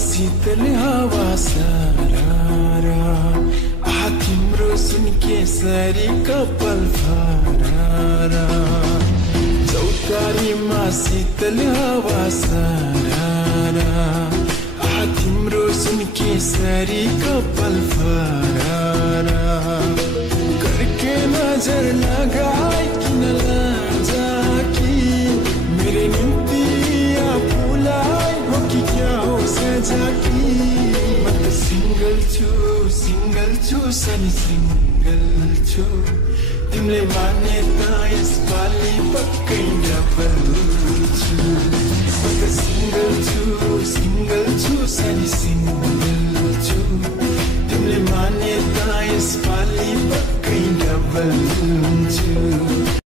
शीतल हावा सरारा तिम्रो सुन केसरी कपाल फरारा चौतारीमा शीतल हावा सरारा तिम्रो सुन केसरी कपाल फरारा करके नजर लगाई किन लाजाकी मेरे निम्ति आफूलाई हो कि क्या हो सजाकी म त सिंगल छु सनी सिंगल छु तिमीले मान्ने